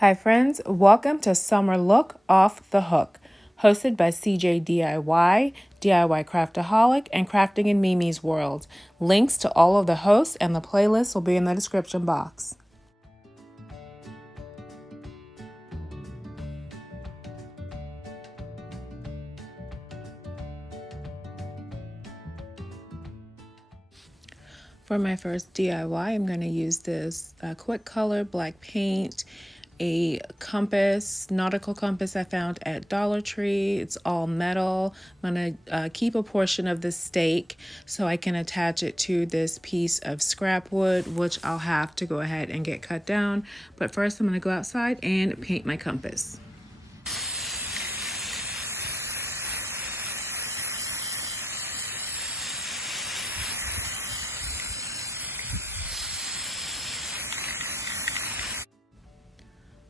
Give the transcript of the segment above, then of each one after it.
Hi friends, welcome to Summer Look Off the Hook, hosted by CJ DIY, DIY Craftaholic, and Crafting in Mimi's World. Links to all of the hosts and the playlist will be in the description box. For my first DIY, I'm going to use this quick color black paint, a compass, nautical compass I found at DollarTree. It's all metal. I'm going to keep a portion of the stake so I can attach it to this piece of scrap wood, which I'll have to go ahead and get cut down. But first I'm going to go outside and paint my compass.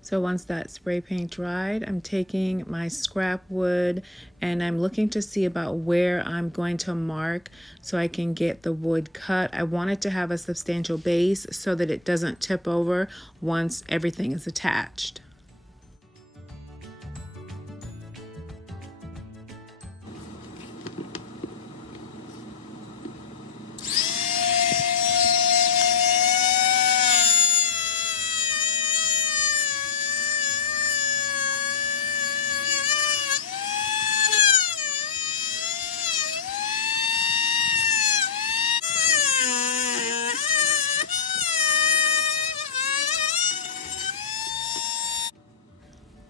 So once that spray paint dried, I'm taking my scrap wood and I'm looking to see about where I'm going to mark so I can get the wood cut. I want it to have a substantial base so that it doesn't tip over once everything is attached.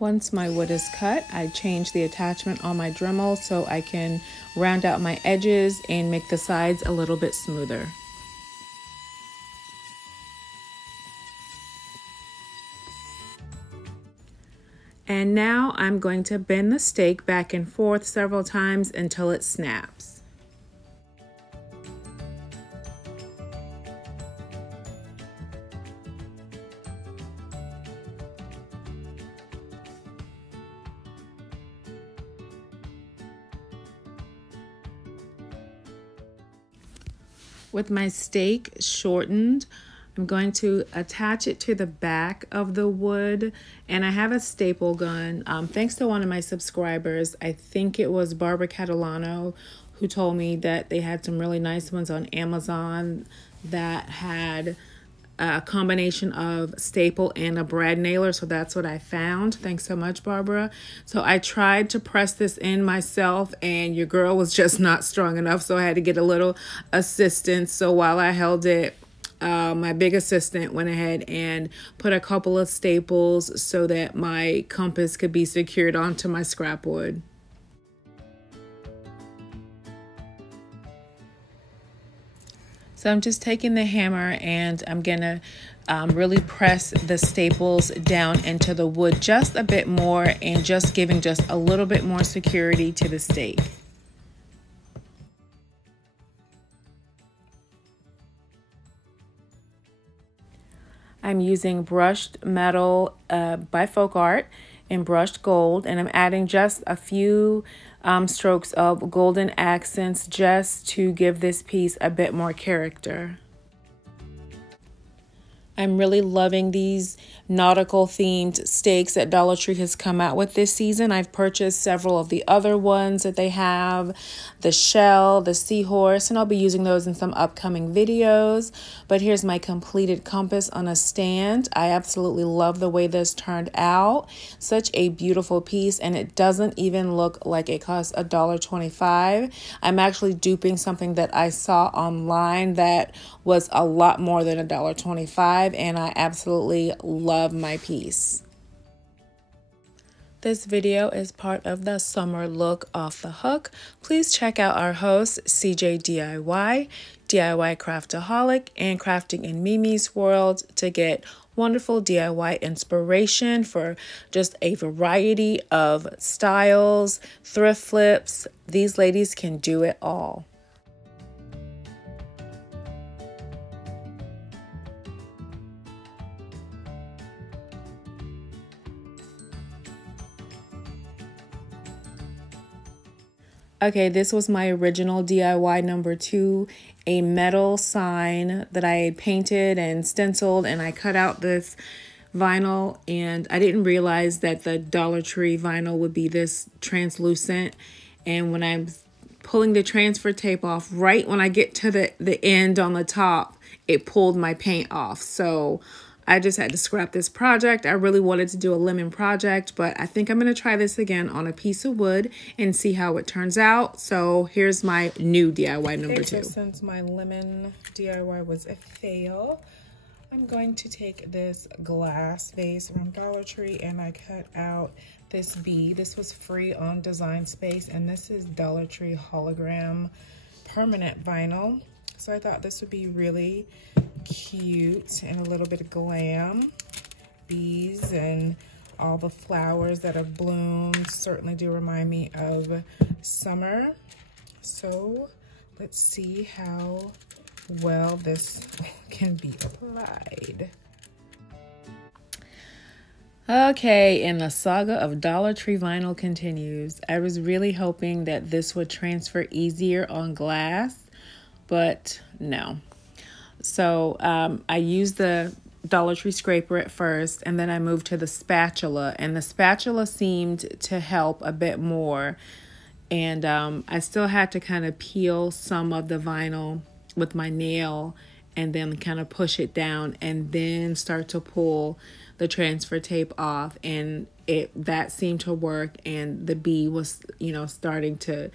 Once my wood is cut, I change the attachment on my Dremel so I can round out my edges and make the sides a little bit smoother. And now I'm going to bend the stake back and forth several times until it snaps. With my stake shortened, I'm going to attach it to the back of the wood, and I have a staple gun. Thanks to one of my subscribers, I think it was Barbara Catalano, who told me that they had some really nice ones on Amazon that had a combination of staple and a brad nailer, so that's what I found. Thanks so much, Barbara. So I tried to press this in myself and your girl was just not strong enough, so I had to get a little assistance. So while I held it, my big assistant went ahead and put a couple of staples so that my compass could be secured onto my scrap wood. So I'm just taking the hammer and I'm gonna really press the staples down into the wood just a bit more and just giving just a little bit more security to the stake. I'm using brushed metal by Folk Art in brushed gold, and I'm adding just a few strokes of golden accents just to give this piece a bit more character. I'm really loving these nautical themed stakes that Dollar Tree has come out with this season. I've purchased several of the other ones that they have, the shell, the seahorse, and I'll be using those in some upcoming videos. But here's my completed compass on a stand. I absolutely love the way this turned out. Such a beautiful piece, and it doesn't even look like it costs $1.25. I'm actually duping something that I saw online that was a lot more than $1.25. And I absolutely love my piece. This video is part of the Summer Look Off the Hook. Please check out our hosts, CJ DIY, DIY Craftaholic, and Crafting in Mimi's World to get wonderful DIY inspiration for just a variety of styles, thrift flips. These ladies can do it all. Okay, this was my original DIY number 2, a metal sign that I painted and stenciled, and I cut out this vinyl, and I didn't realize that the Dollar Tree vinyl would be this translucent. And when I'm pulling the transfer tape off, right when I get to the end on the top, it pulled my paint off. So I just had to scrap this project. I really wanted to do a lemon project, but I think I'm going to try this again on a piece of wood and see how it turns out. So here's my new DIY number 2. So since my lemon DIY was a fail, I'm going to take this glass vase from Dollar Tree, and I cut out this bee. This was free on Design Space, and this is Dollar Tree hologram permanent vinyl. So I thought this would be really cute and a little bit of glam. Bees and all the flowers that have bloomed certainly do remind me of summer. So let's see how well this can be applied. Okay, and the saga of Dollar Tree vinyl continues. I was really hoping that this would transfer easier on glass, but no. So I used the Dollar Tree scraper at first, and then I moved to the spatula, and the spatula seemed to help a bit more. And I still had to kind of peel some of the vinyl with my nail and then kind of push it down and then start to pull the transfer tape off, and that seemed to work, and the bee was, you know, starting to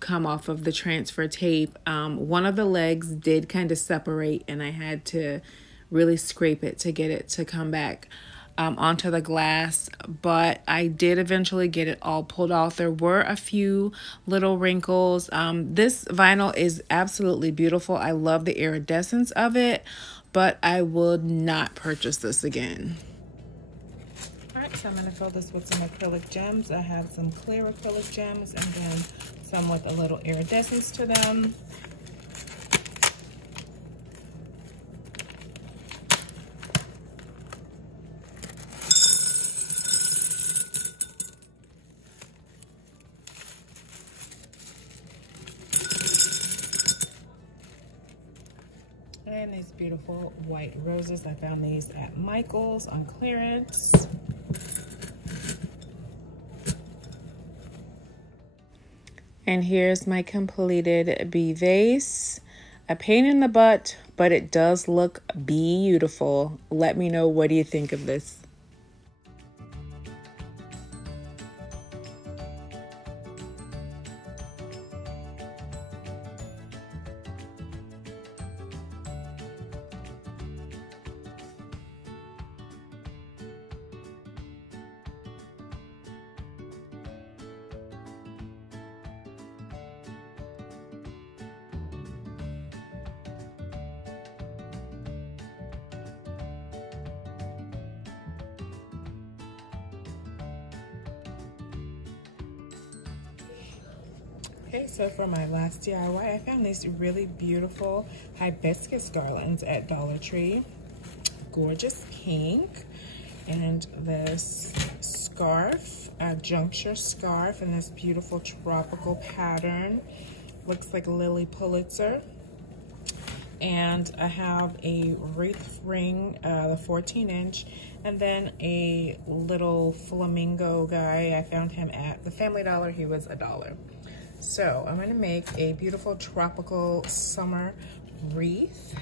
come off of the transfer tape. One of the legs did kind of separate, and I had to really scrape it to get it to come back onto the glass, but I did eventually get it all pulled off. There were a few little wrinkles. This vinyl is absolutely beautiful. I love the iridescence of it, but I would not purchase this again. All right, so I'm gonna fill this with some acrylic gems. I have some clear acrylic gems and then some with a little iridescence to them. And these beautiful white roses. I found these at Michael's on clearance. And here's my completed bee vase. A pain in the butt, but it does look beautiful. Let me know, what do you think of this? Okay, so for my last DIY, I found these really beautiful hibiscus garlands at Dollar Tree. Gorgeous pink. And this scarf, a juncture scarf in this beautiful tropical pattern. Looks like Lily Pulitzer. And I have a wreath ring, the 14-inch, and then a little flamingo guy. I found him at the Family Dollar. He was $1. So I'm gonna make a beautiful tropical summer wreath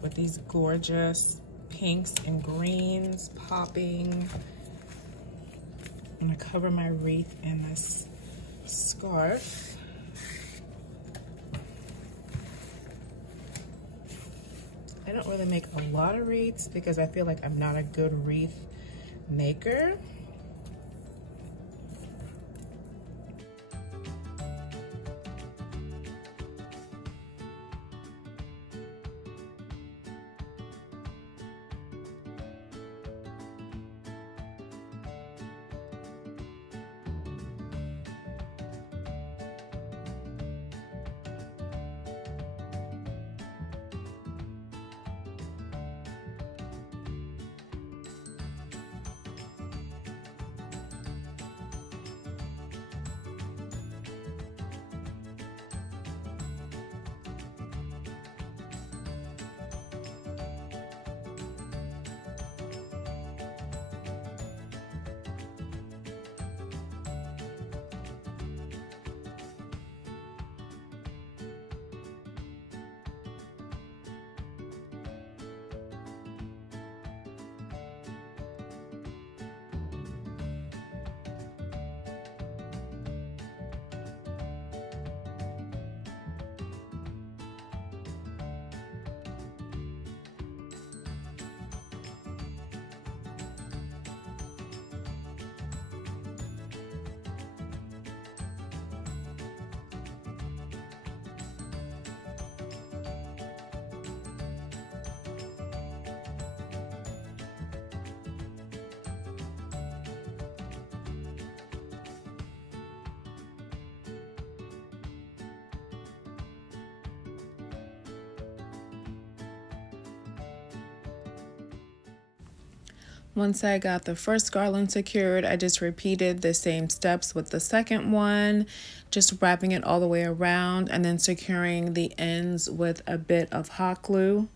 with these gorgeous pinks and greens popping. I'm gonna cover my wreath in this scarf. I don't really make a lot of wreaths because I feel like I'm not a good wreath maker. Once I got the first garland secured, I just repeated the same steps with the second one, just wrapping it all the way around and then securing the ends with a bit of hot glue.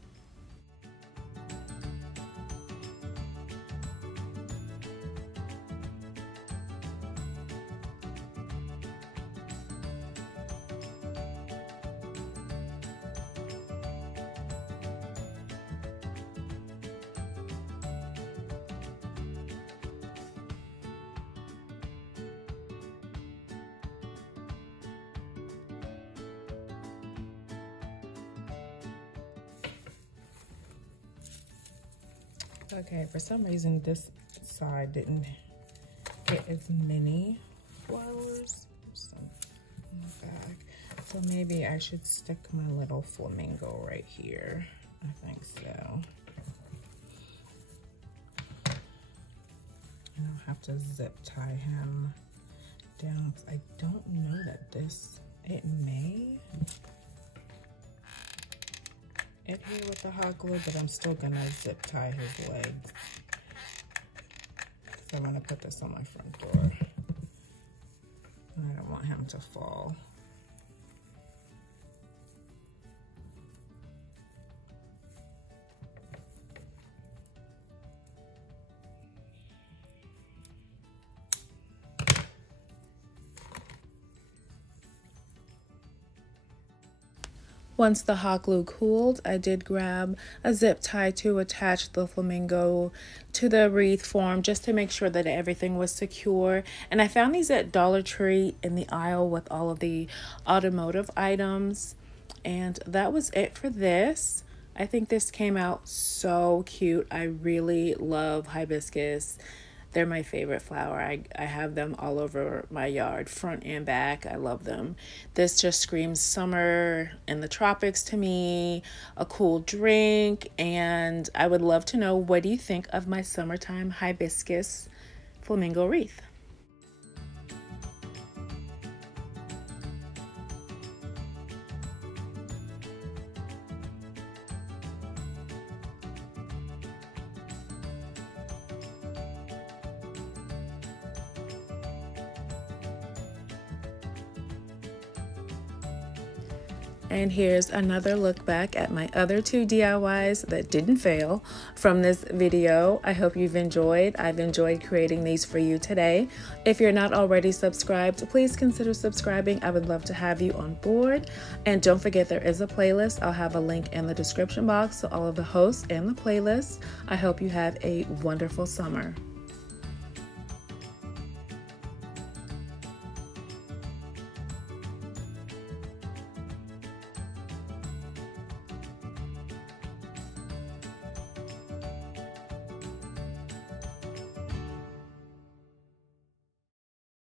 Okay, for some reason this side didn't get as many flowers. Some in the back. So maybe I should stick my little flamingo right here. I think so. And I'll have to zip tie him down. I don't know that this, it may adhere with the hot glue, but I'm still gonna zip tie his legs. So I'm gonna put this on my front door. I don't want him to fall. Once the hot glue cooled, I did grab a zip tie to attach the flamingo to the wreath form just to make sure that everything was secure. And I found these at Dollar Tree in the aisle with all of the automotive items. And that was it for this. I think this came out so cute. I really love hibiscus. They're my favorite flower. I have them all over my yard, front and back. I love them. This just screams summer in the tropics to me, a cool drink, and I would love to know, what do you think of my summertime hibiscus flamingo wreath? And here's another look back at my other 2 DIYs that didn't fail from this video. I hope you've enjoyed. I've enjoyed creating these for you today. If you're not already subscribed, please consider subscribing. I would love to have you on board. And don't forget, there is a playlist. I'll have a link in the description box to all of the hosts and the playlists. I hope you have a wonderful summer.